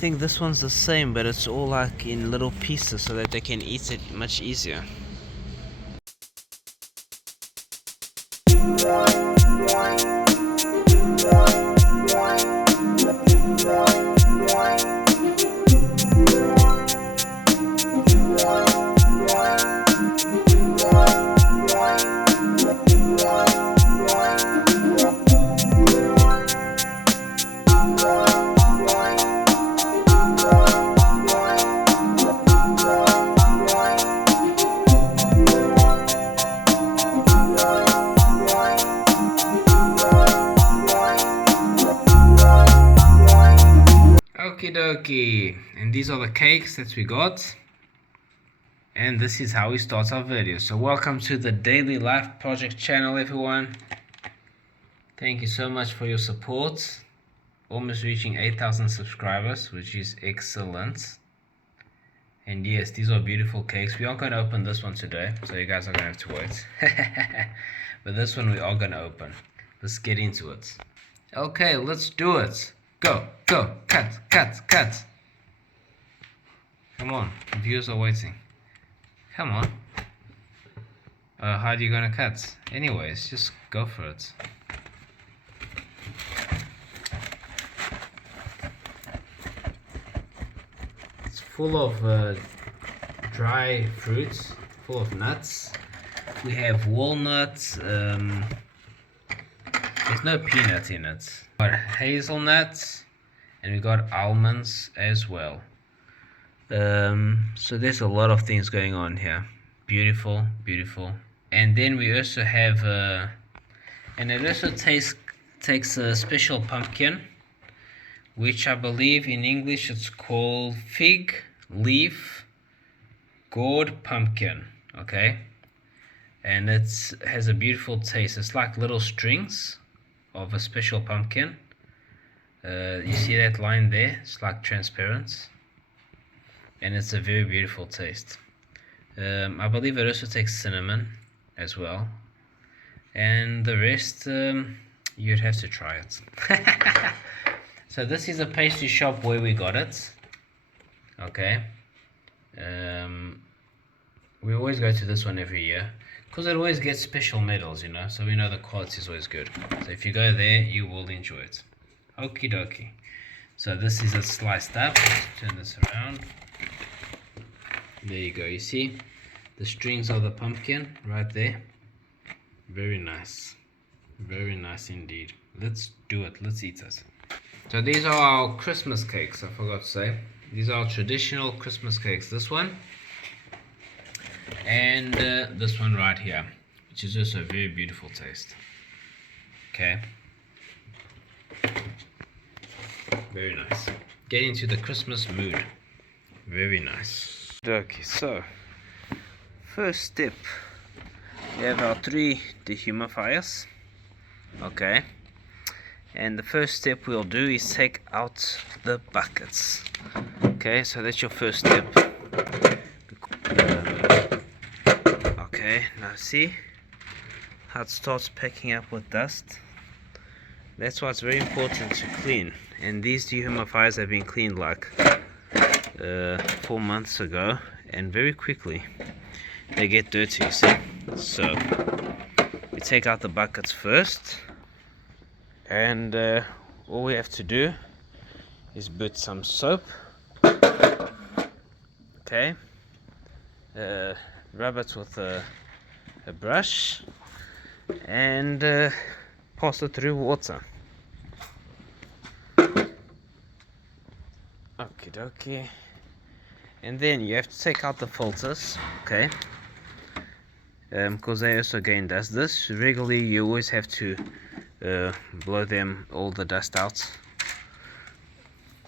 think this one's the same, but it's all like in little pieces so that they can eat it much easier. Okie dokie, and these are the cakes that we got, and this is how we start our video. So welcome to the Daily Life Project channel, everyone. Thank you so much for your support. Almost reaching 8,000 subscribers, which is excellent. And yes, these are beautiful cakes. We aren't going to open this one today, so you guys are going to have to wait. But this one we are going to open. Let's get into it. Okay, let's do it. Go, go, cut, cut, cut. Come on, the viewers are waiting. Come on. How are you gonna cut? Anyways, just go for it. It's full of dry fruits, full of nuts. We have walnuts. There's no peanut in it. We got hazelnuts, and we got almonds as well. So there's a lot of things going on here. Beautiful, beautiful. And then we also have, and it also takes a special pumpkin, which I believe in English it's called fig leaf gourd pumpkin. Okay, and it has a beautiful taste. It's like little strings of a special pumpkin. You see that line there? It's like transparent, and it's a very beautiful taste. I believe it also takes cinnamon as well, and the rest you'd have to try it. So this is a pastry shop where we got it. Okay, we always go to this one every year because it always gets special medals, you know, so we know the quality is always good. So if you go there, you will enjoy it. Okie dokie. So this is it sliced up. Let's turn this around. There you go. You see the strings of the pumpkin right there. Very nice. Very nice indeed. Let's do it. Let's eat it. So these are our Christmas cakes. I forgot to say. These are traditional Christmas cakes. This one. And this one right here, which is also a very beautiful taste. Okay, very nice. Get into the Christmas mood. Very nice. Okay, so first step, we have our 3 dehumidifiers. Okay, and the first step we'll do is take out the buckets. Okay, so that's your first step. Okay, now see how it starts packing up with dust. That's why it's very important to clean. And these dehumidifiers have been cleaned like 4 months ago, and very quickly they get dirty, you see. So we take out the buckets first, and all we have to do is put some soap. Okay, rub it with a brush and pass it through water. Okie dokie. And then you have to take out the filters, okay, because they also gain dust. This regularly you always have to blow them, all the dust out.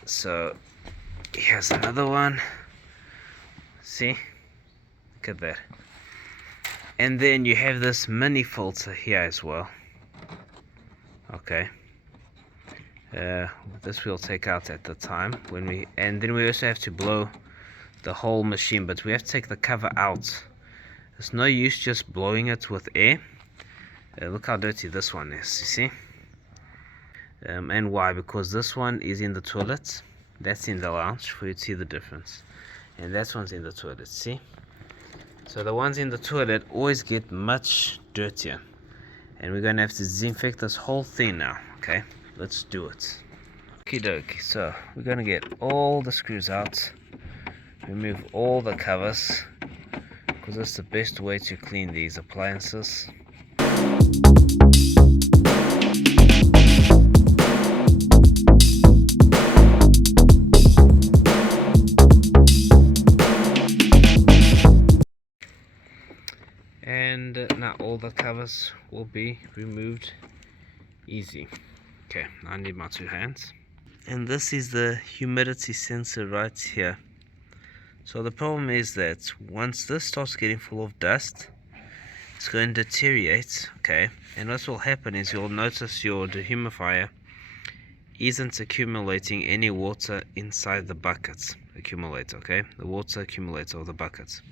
So here's another one. See, look at that. And then you have this mini filter here as well. Okay, this we'll take out at the time when we, and then we also have to blow the whole machine, but we have to take the cover out. There's no use just blowing it with air. Look how dirty this one is, you see. And why? Because this one is in the toilet, That's in the lounge for you to see the difference, and that one's in the toilet. See, so the ones in the toilet always get much dirtier, and we're gonna have to disinfect this whole thing now. Okay, let's do it. Okie dokie, so we're gonna get all the screws out, remove all the covers, because that's the best way to clean these appliances. And now all the covers will be removed easy. Okay, I need my 2 hands. And this is the humidity sensor right here. So the problem is that once this starts getting full of dust, it's going to deteriorate, okay? And what will happen is you'll notice your dehumidifier isn't accumulating any water inside the buckets. Okay? The water accumulator of the buckets.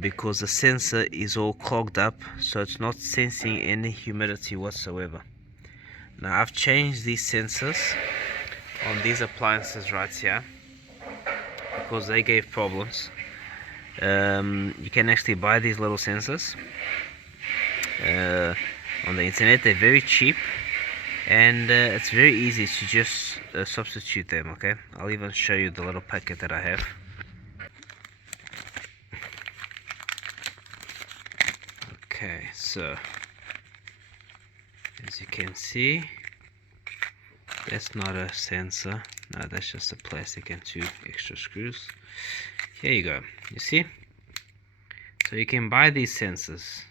Because the sensor is all clogged up, so it's not sensing any humidity whatsoever. Now I've changed these sensors on these appliances right here because they gave problems. You can actually buy these little sensors on the internet. They're very cheap, and it's very easy to just substitute them. Okay, I'll even show you the little packet that I have. Okay, so as you can see, that's not a sensor. No, that's just a plastic and 2 extra screws. Here you go. You see? So you can buy these sensors,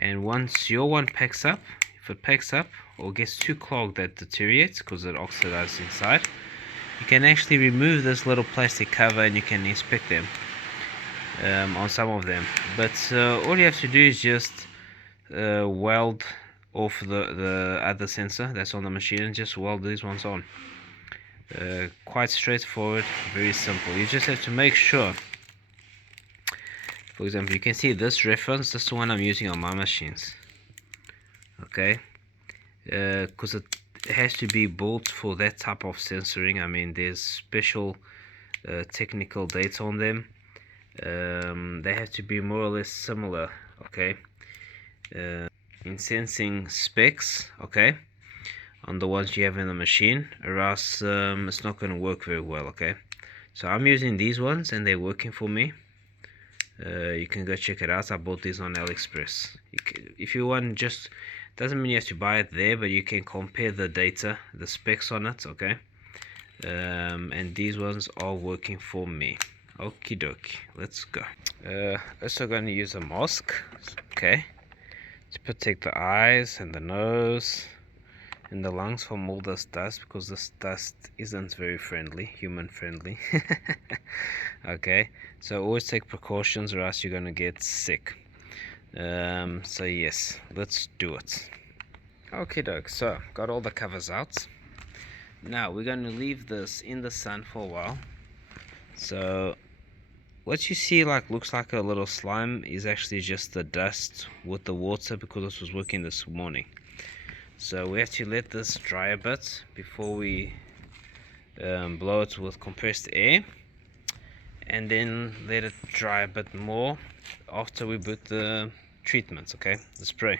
and once your one packs up, if it packs up or gets too clogged that deteriorates because it oxidizes inside, you can actually remove this little plastic cover and you can inspect them on some of them. But all you have to do is just weld off the other sensor that's on the machine and just weld these ones on. Quite straightforward, very simple. You just have to make sure, for example, you can see this reference, that's the one I'm using on my machines. Okay, because it has to be built for that type of sensoring. I mean, there's special technical data on them. They have to be more or less similar, okay, in sensing specs, okay, on the ones you have in the machine, or else it's not going to work very well. Okay, so I'm using these ones and they're working for me. You can go check it out. I bought these on AliExpress. If you want, just doesn't mean you have to buy it there, but you can compare the data, the specs on it. Okay, and these ones are working for me. Okie dokie, let's go. Also going to use a mask, okay, to protect the eyes and the nose and the lungs from all this dust, because this dust isn't very friendly, human friendly. Okay, so always take precautions or else you're going to get sick. So yes, let's do it. Okay doke, so got all the covers out. Now we're going to leave this in the sun for a while. So what you see looks like a little slime is actually just the dust with the water, because this was working this morning. So we have to let this dry a bit before we blow it with compressed air, and then let it dry a bit more after we put the treatments, okay, the spray.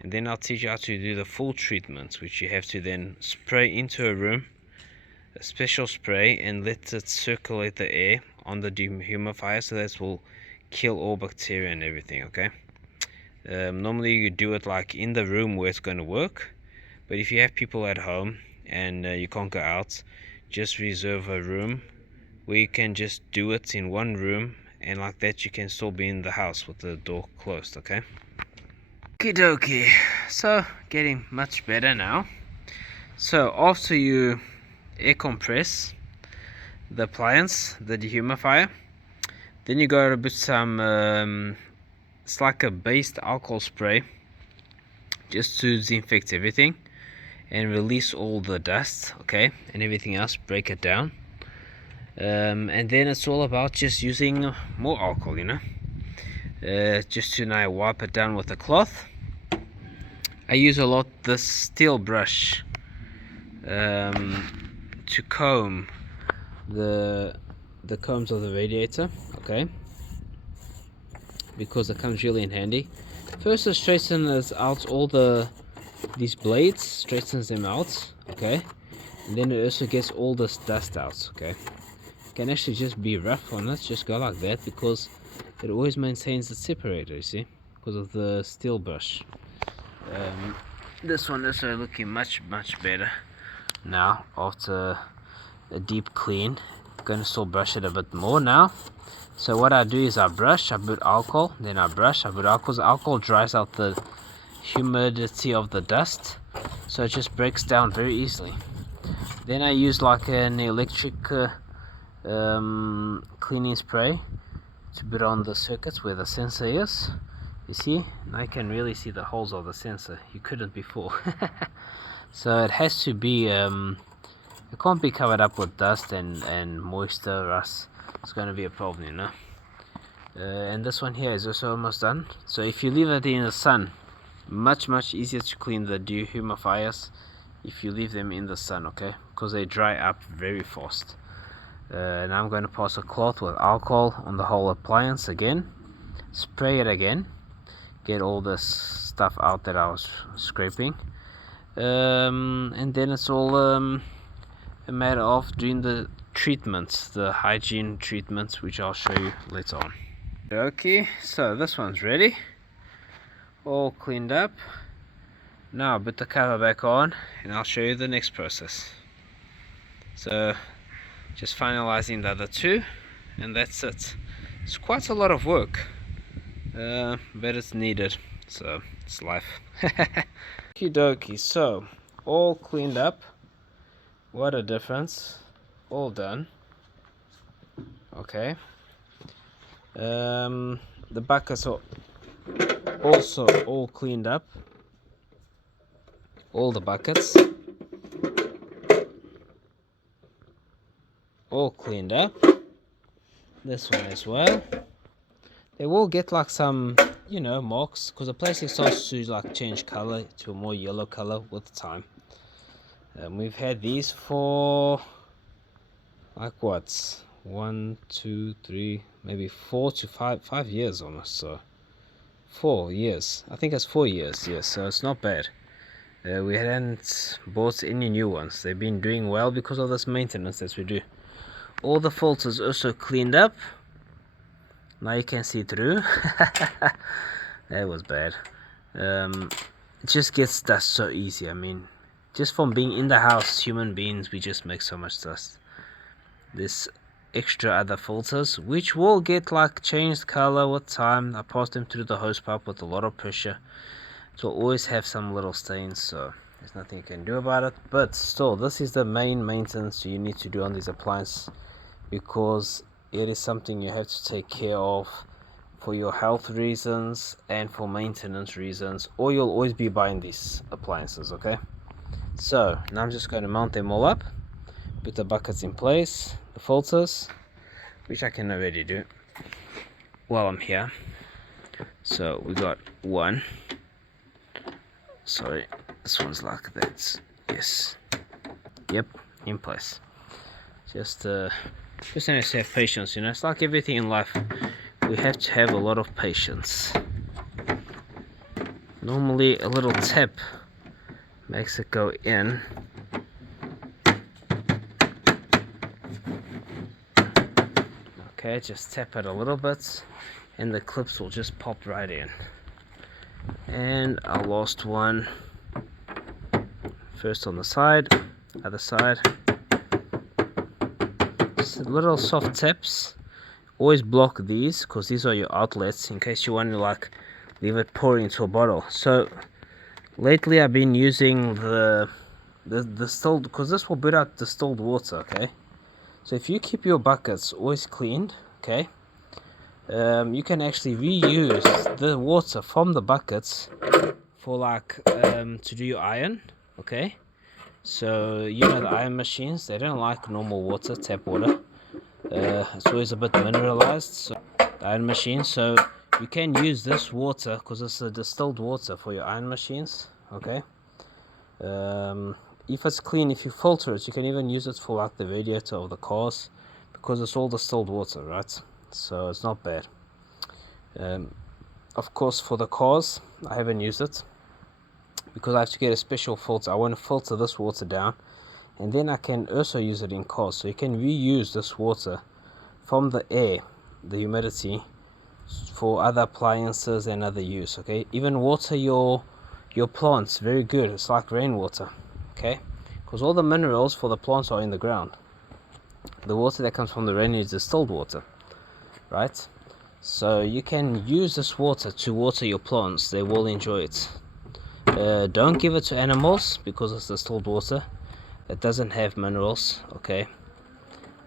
And then I'll teach you how to do the full treatment, which you have to then spray into a room, a special spray, and let it circulate the air on the dehumidifier, so that will kill all bacteria and everything. Okay, normally you do it like in the room where it's going to work, but if you have people at home and you can't go out, just reserve a room where you can just do it in one room, and like that you can still be in the house with the door closed. Okay, okie dokie, so getting much better now. So after you air compress the appliance, the dehumidifier, then you go to put some it's like a based alcohol spray just to disinfect everything and release all the dust, okay, and everything else, break it down. And then it's all about just using more alcohol, you know, just to now wipe it down with a cloth. I use a lot this steel brush. to comb the combs of the radiator, okay, because it comes really in handy. First, it straightens out all these blades, straightens them out, okay, and then it also gets all this dust out, okay. It can actually just be rough on it, just go like that, because it always maintains the separator, you see, because of the steel brush. This one is looking much better now after a deep clean. I'm going to still brush it a bit more now. So what I do is I brush, I put alcohol, then I brush, I put alcohol. The alcohol dries out the humidity of the dust, so it just breaks down very easily. Then I use like an electric cleaning spray to put on the circuits where the sensor is. You see, now you can really see the holes of the sensor. You couldn't before. So it has to be it can't be covered up with dust and moisture, rust. It's going to be a problem, you know. And this one here is also almost done. So if you leave it in the sun, much easier to clean the dehumidifiers if you leave them in the sun, okay, because they dry up very fast. Now I'm going to pass a cloth with alcohol on the whole appliance again, spray it again, get all this stuff out that I was scraping, and then it's all a matter of doing the treatments, the hygiene treatments, which I'll show you later on. Okay, so this one's ready, all cleaned up. Now I'll put the cover back on and I'll show you the next process. So just finalizing the other two, and that's it. It's quite a lot of work, but it's needed, so it's life. Okie dokie, so all cleaned up. What a difference. All done. Okay. The buckets are also all cleaned up. All the buckets all cleaned up. This one as well. They will get like some, you know, marks, because the plastic starts to like change color to a more yellow color with time. We've had these for like what, 1, 2, 3, maybe 4 to 5 years almost. So 4 years, I think it's 4 years, yes, so it's not bad. We hadn't bought any new ones. They've been doing well because of this maintenance that we do. All the filters also cleaned up. Now you can see through. That was bad. It just gets dust so easy. I mean, just from being in the house, human beings, we just make so much dust. This extra other filters, which will get like changed color with time. I pass them through the hose pipe with a lot of pressure. It will always have some little stains, so there's nothing you can do about it. But still, this is the main maintenance you need to do on these appliances, because it is something you have to take care of for your health reasons and for maintenance reasons, or you'll always be buying these appliances, okay? So now I'm just going to mount them all up, put the buckets in place, the filters, which I can already do while I'm here. So we got one. Sorry, this one's like that. Yes. Yep, in place. Just need to have patience, you know. It's like everything in life. We have to have a lot of patience. Normally a little tap makes it go in. Okay, just tap it a little bit and the clips will just pop right in. And our last one, first on the side, other side. Just little soft taps. Always block these, because these are your outlets in case you want to like leave it pour into a bottle. So lately I've been using the distilled, because this will put out distilled water, okay? So if you keep your buckets always cleaned, okay, you can actually reuse the water from the buckets for like to do your iron, okay? So you know the iron machines, they don't like normal water, tap water. It's always a bit mineralized, so the iron machine. So you can use this water, because it's a distilled water, for your iron machines, okay? if it's clean, if you filter it, you can even use it for like the radiator of the cars, because it's all distilled water, right? So it's not bad. Of course, for the cars, I haven't used it because I have to get a special filter. I want to filter this water down, and then I can also use it in cars. So you can reuse this water from the air, the humidity, for other appliances and other use. Okay, even water your plants, very good. It's like rainwater. Okay, because all the minerals for the plants are in the ground. The water that comes from the rain is distilled water, right? So you can use this water to water your plants. They will enjoy it. Don't give it to animals because it's distilled water. It doesn't have minerals. Okay,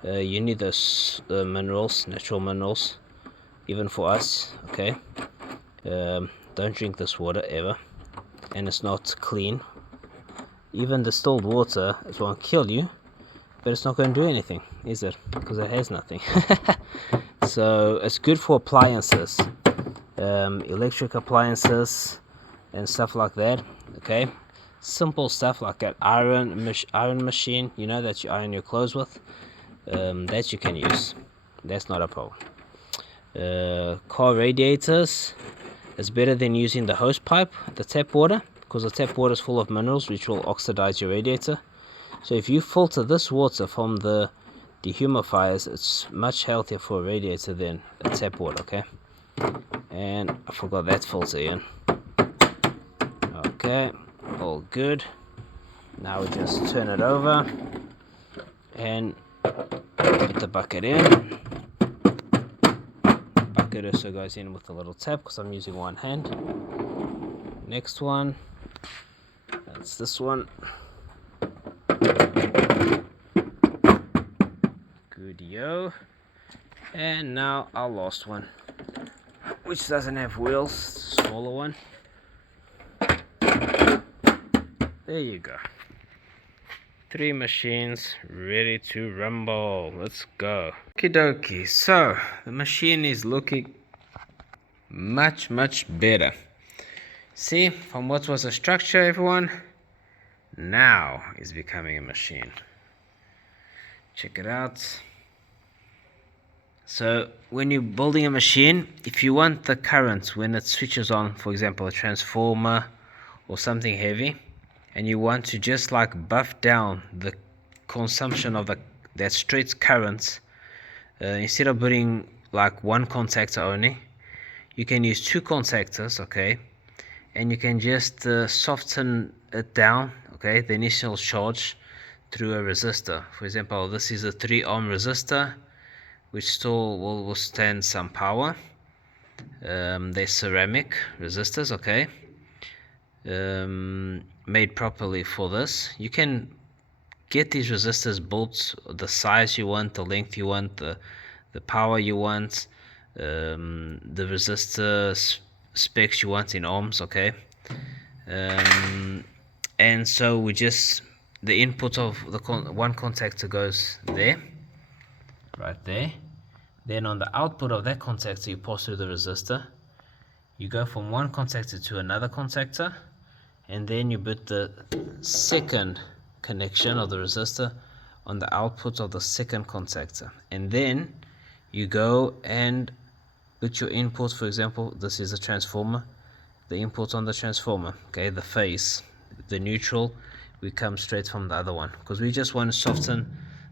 you need those minerals, natural minerals, even for us. Okay, don't drink this water ever, and it's not clean. Even distilled water, it won't kill you, but it's not going to do anything, is it? Because it has nothing. So it's good for appliances, electric appliances and stuff like that. Okay, simple stuff like that iron machine, you know, that you iron your clothes with, that you can use. That's not a problem. Car radiators is better than using the hose pipe, the tap water, because the tap water is full of minerals which will oxidize your radiator. So if you filter this water from the dehumidifiers, it's much healthier for a radiator than a tap water. Okay, and I forgot that filter in. Okay, all good. Now we just turn it over and put the bucket in. Bucket also goes in with a little tap because I'm using one hand. Next one, that's this one. Good-yo. And now our last one, which doesn't have wheels, smaller one. There you go. 3 machines ready to rumble. Let's go. Okie dokie. So the machine is looking much better. See, from what was a structure, everyone, now is becoming a machine. Check it out. So when you're building a machine, if you want the current when it switches on, for example a transformer or something heavy, and you want to just like buff down the consumption of that straight current, instead of putting like one contactor only, you can use 2 contactors. Okay, and you can just soften it down, okay, the initial charge, through a resistor. For example, this is a 3-ohm resistor which still will withstand some power. They're ceramic resistors, okay, made properly for this. You can get these resistors built the size you want, the length you want, the power you want, the resistor specs you want in ohms. Okay, and so we just, the input of the one contactor goes there, right there. Then on the output of that contactor, you pass through the resistor. You go from one contactor to another contactor, and then you put the second connection of the resistor on the output of the second contactor, and then you go and put your input. For example, this is a transformer, the input on the transformer, okay, the phase, the neutral, we come straight from the other one because we just want to soften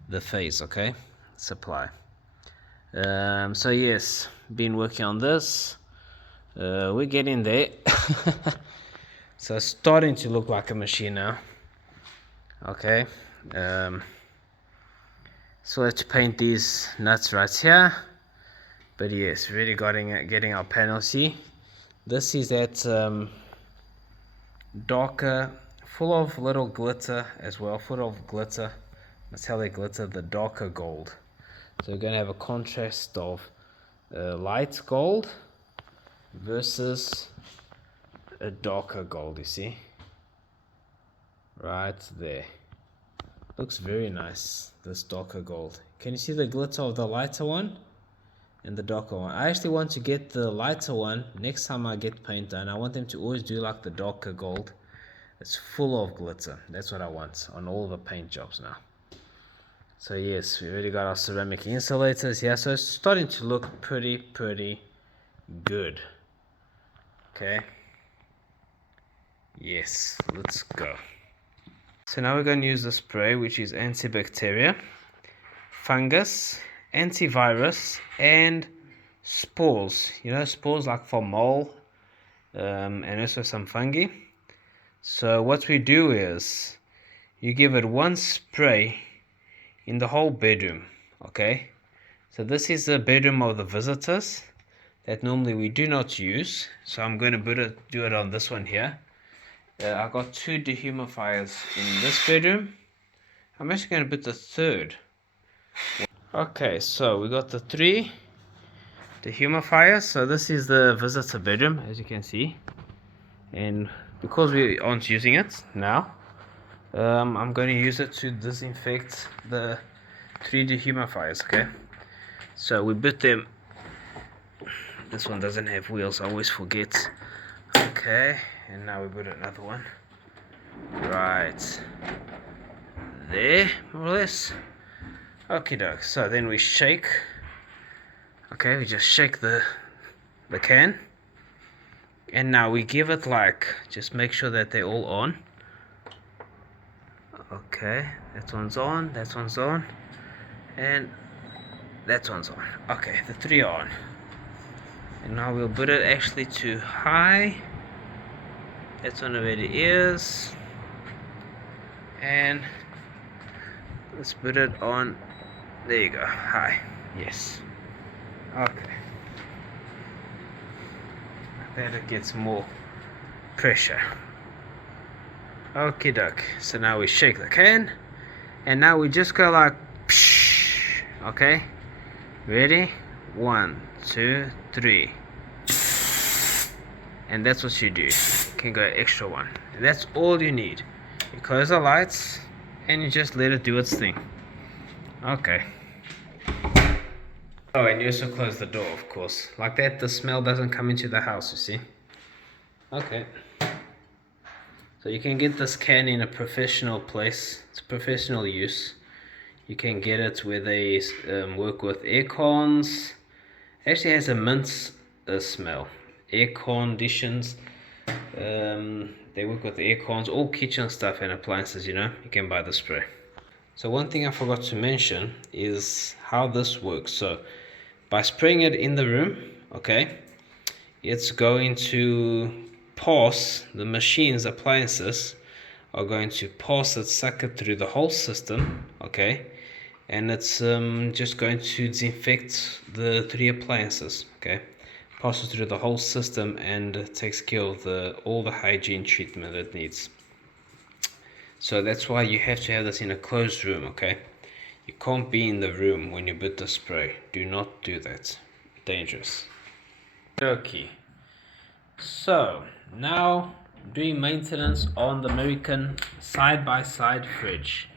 the phase, okay, supply. So yes, been working on this, we're getting there. So it's starting to look like a machine now. Okay, so let's paint these nuts right here. But yes, really getting our panel. See, this is that darker, full of little glitter as well, full of glitter, metallic glitter, the darker gold. So we're going to have a contrast of light gold versus a darker gold, you see, right there. Looks very nice, this darker gold. Can you see the glitter of the lighter one and the darker one? I actually want to get the lighter one next time I get paint done. I want them to always do like the darker gold It's full of glitter. That's what I want on all the paint jobs now. So yes, we already got our ceramic insulators here, so it's starting to look pretty good. Okay, yes, let's go. So now we're going to use the spray, which is antibacterial, fungus, antivirus, and spores. You know, spores like for mold, and also some fungi. So what we do is you give it one spray in the whole bedroom. Okay, so this is the bedroom of the visitors that normally we do not use, so I'm going to do it on this one here. I got 2 dehumidifiers in this bedroom. I'm actually going to put the third. Okay, so we got the 3 dehumidifiers. So this is the visitor bedroom, as you can see, and because we aren't using it now, I'm going to use it to disinfect the 3 dehumidifiers. Okay, so we put them. This one doesn't have wheels, I always forget. Okay, and now we put another one right there, more or less. Okay doke, so then we shake. Okay, we just shake the can, and now we give it like, just make sure that they're all on. Okay, that one's on, that one's on, and that one's on. Okay, the 3 are on. And now we'll put it actually to high. That's one already is. And let's put it on. There you go, high. Yes. Okay. Then it gets more pressure. Okie doke. So now we shake the can, and now we just go like psh. Okay. Ready? 1, 2, 3. And that's what you do. You can go extra one. And that's all you need. You close the lights and you just let it do its thing. Okay. Oh, and you also close the door, of course. Like that, the smell doesn't come into the house, you see. Okay. So you can get this can in a professional place. It's professional use. You can get it where they work with air cons. Actually has a mint smell. Air conditions. They work with air cons, all kitchen stuff and appliances, you know. You can buy the spray. So one thing I forgot to mention is how this works. So by spraying it in the room, okay, it's going to pass, the machine's appliances are going to pass it, suck it through the whole system, okay, and it's just going to disinfect the 3 appliances, okay, passes through the whole system and takes care of all the hygiene treatment it needs. So that's why you have to have this in a closed room, okay. You can't be in the room when you put the spray. Do not do that. Dangerous. Okay. So now doing maintenance on the American side-by-side fridge,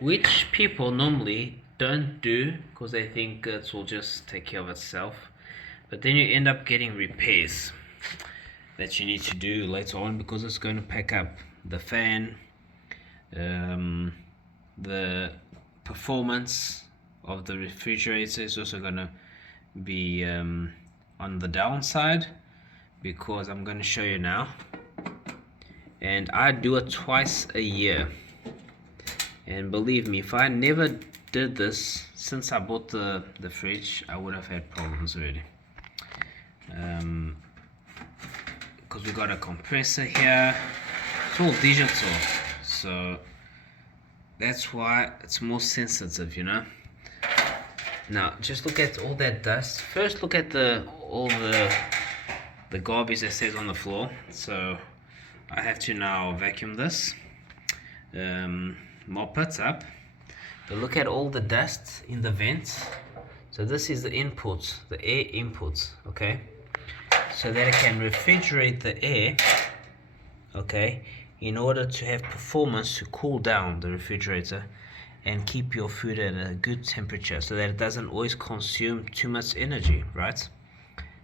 which people normally don't do because they think it will just take care of itself, but then you end up getting repairs that you need to do later on because it's going to pack up the fan, the performance of the refrigerator is also going to be on the downside, because I'm going to show you now, and I do it twice a year, and believe me, if I never did this since I bought the fridge, I would have had problems already, because we got a compressor here. It's all digital, so that's why it's more sensitive, you know. Now just look at all that dust. First look at all the garbage that stays on the floor. So I have to now vacuum this, mop it up. But look at all the dust in the vents. So this is the input, the air input, okay, so that it can refrigerate the air, okay, in order to have performance to cool down the refrigerator and keep your food at a good temperature, so that it doesn't always consume too much energy, right?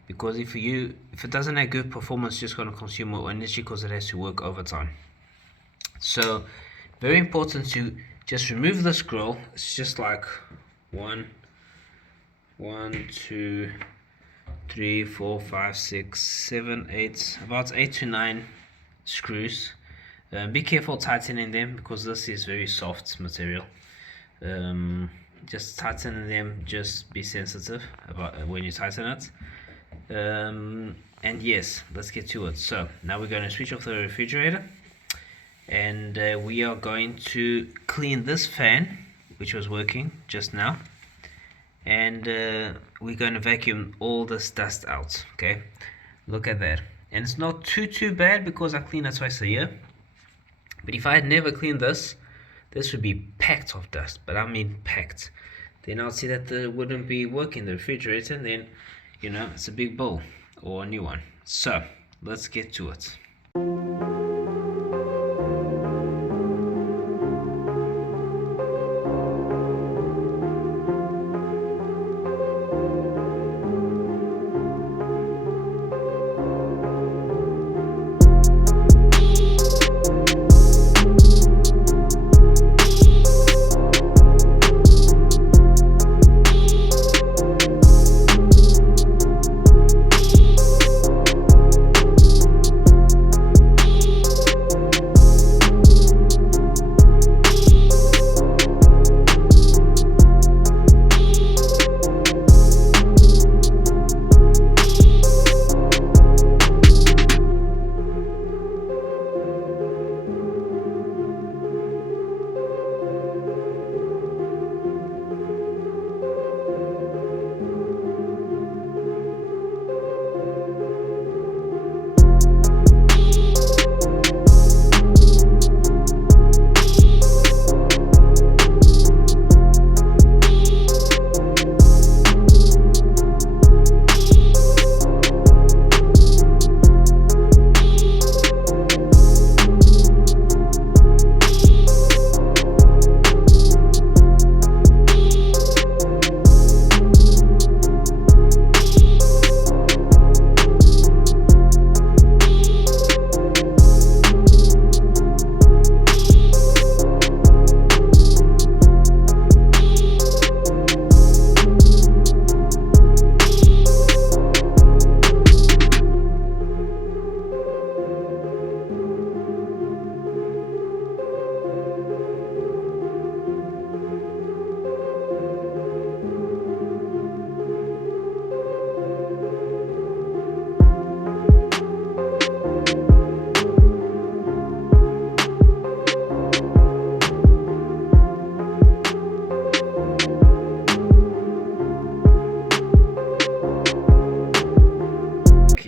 Because if it doesn't have good performance, it's just going to consume more energy because it has to work overtime. So very important to just remove this grill. It's just like one, two, 3, 4, 5, 6, 7, 8, about 8 to 9 screws. Be careful tightening them because this is very soft material. Just tighten them, just be sensitive about when you tighten it. And yes, let's get to it. So now we're going to switch off the refrigerator, and we are going to clean this fan which was working just now, and we're going to vacuum all this dust out. Okay, look at that. And it's not too bad because I clean it twice a year, but if I had never cleaned this would be packed of dust. But I mean packed. Then I'll see that there wouldn't be working the refrigerator, and then you know it's a big bill or a new one. So let's get to it.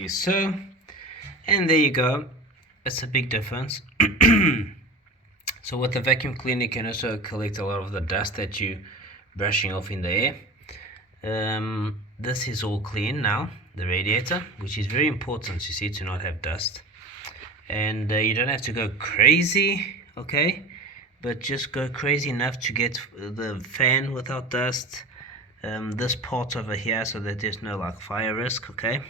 So, and there you go. It's a big difference. So with the vacuum cleaner you can also collect a lot of the dust that you brushing off in the air. This is all clean now, the radiator, which is very important, you see, to not have dust. And you don't have to go crazy, okay, but just go crazy enough to get the fan without dust, this part over here, so that there's no like fire risk. Okay,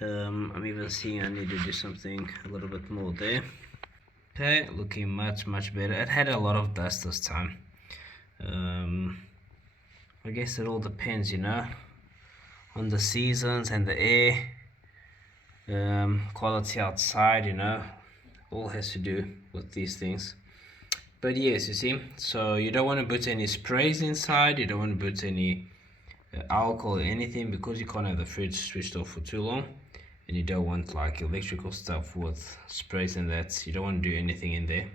I'm even seeing I need to do something a little bit more there. Okay, looking much better. It had a lot of dust this time. I guess it all depends, you know, on the seasons and the air, quality outside, you know, all has to do with these things. But yes, you see, so you don't want to put any sprays inside, you don't want to put any alcohol or anything, because you can't have the fridge switched off for too long, and you don't want like electrical stuff with sprays and that. You don't want to do anything in there.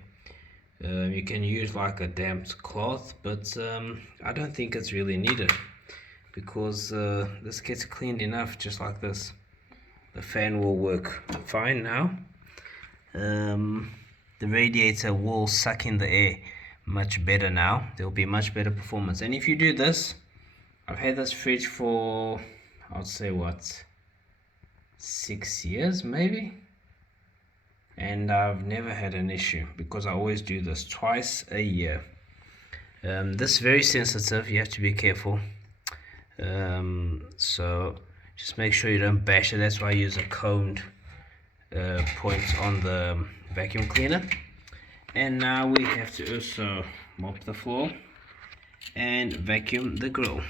You can use like a damp cloth, but I don't think it's really needed, because this gets cleaned enough just like this. The fan will work fine now. The radiator will suck in the air much better now. There will be much better performance. And if you do this, I've had this fridge for, I'd say what, 6 years maybe, and I've never had an issue, because I always do this twice a year. This is very sensitive, you have to be careful. So just make sure you don't bash it. That's why I use a coned point on the vacuum cleaner. And now we have to also mop the floor and vacuum the grill.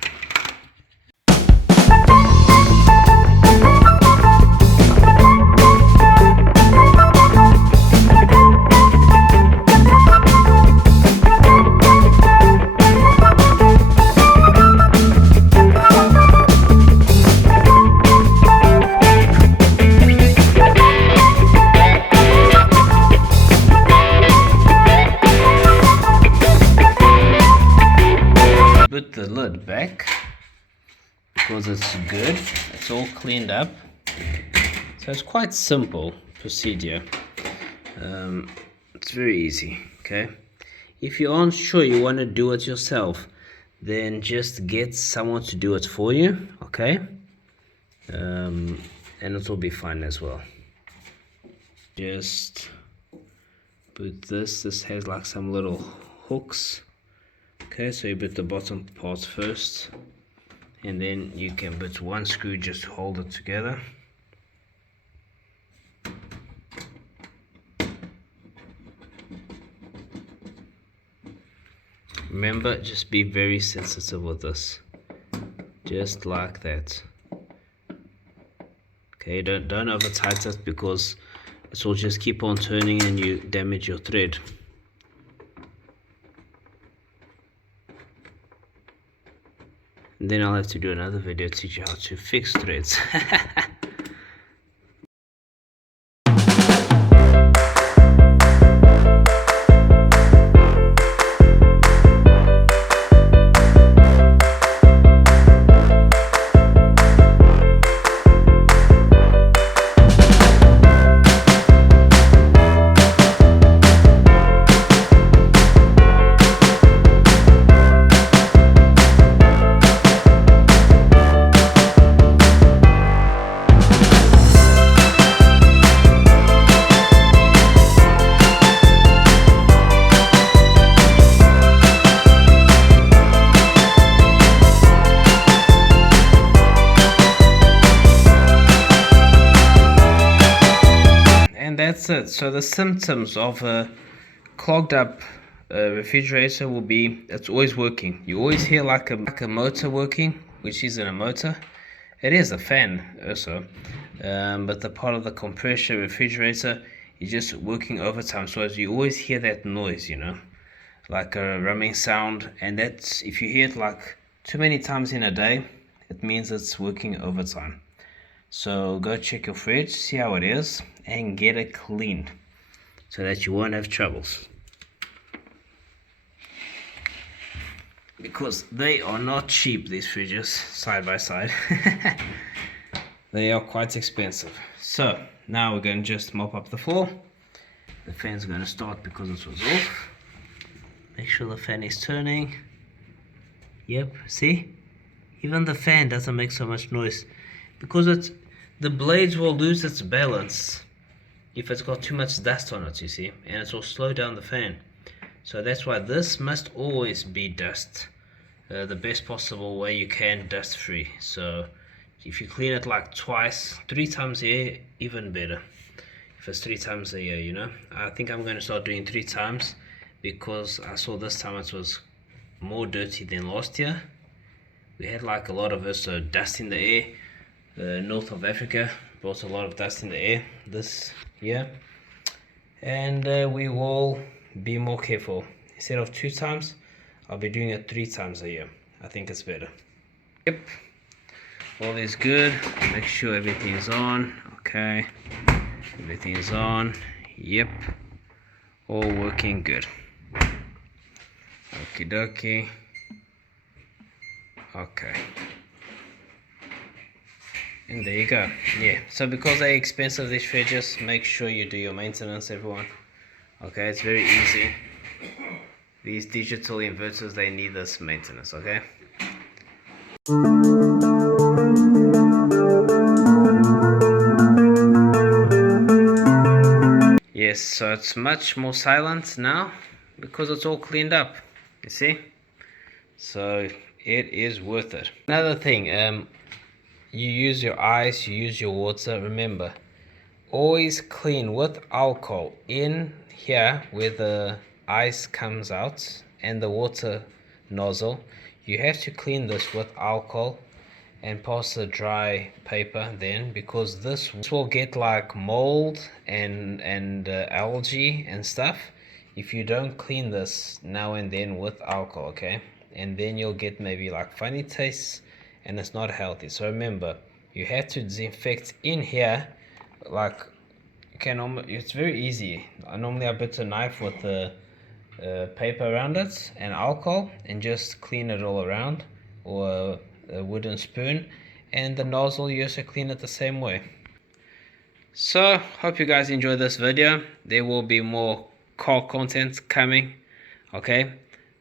Put the lid back because it's good, it's all cleaned up, so it's quite simple procedure. It's very easy. Okay, if you aren't sure you want to do it yourself, then just get someone to do it for you. Okay, and it will be fine as well. Just put this has like some little hooks. Okay, so you put the bottom part first, and then you can put one screw just to hold it together. Remember, just be very sensitive with this, just like that. Okay, don't over tighten it because it will just keep on turning and you damage your thread. And then I'll have to do another video to teach you how to fix threads. That's it. So the symptoms of a clogged up refrigerator will be it's always working. You always hear like a motor working, which isn't a motor. It is a fan also, but the part of the compressor refrigerator is just working overtime. So as you always hear that noise, you know, like a rumbling sound, and that's if you hear it like too many times in a day, it means it's working overtime. So go check your fridge, see how it is, and get it cleaned so that you won't have troubles. Because they are not cheap, these fridges, side by side. They are quite expensive. So now we're going to just mop up the floor. The fan's going to start because it was off. Make sure the fan is turning. Yep, see? Even the fan doesn't make so much noise because the blades will lose its balance if it's got too much dust on it, you see, and it will slow down the fan. So that's why this must always be dust, the best possible way you can, dust free. So if you clean it like twice, 3 times a year, even better. If it's 3 times a year, you know, I think I'm going to start doing 3 times because I saw this time it was more dirty than last year. We had like a lot of dust in the air. North of Africa brought a lot of dust in the air this year, and we will be more careful. Instead of 2 times, I'll be doing it 3 times a year. I think it's better. Yep, all is good. Make sure everything is on. Okay, everything is on. Yep, all working good. Okie dokie. Okay. And there you go. Yeah, so because they're expensive, these fridges, make sure you do your maintenance, everyone. Okay, it's very easy. These digital inverters, they need this maintenance, okay? Yes, so it's much more silent now because it's all cleaned up, you see? So it is worth it. Another thing, you use your ice, you use your water. Remember, always clean with alcohol in here where the ice comes out and the water nozzle, you have to clean this with alcohol and pass a dry paper then, because this will get like mold and algae and stuff if you don't clean this now and then with alcohol, okay? And then you'll get maybe like funny tastes and it's not healthy. So remember, you have to disinfect in here. Like, you can it's very easy. Normally I put a knife with the paper around it and alcohol and just clean it all around, or a wooden spoon, and the nozzle you also clean it the same way. So hope you guys enjoyed this video. There will be more car content coming, okay?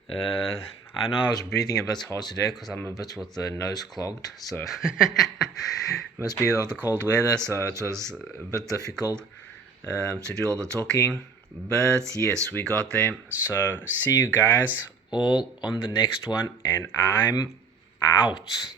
I know I was breathing a bit hard today because I'm a bit with the nose clogged, so must be of the cold weather, so it was a bit difficult to do all the talking, but yes, we got them. So see you guys all on the next one, and I'm out.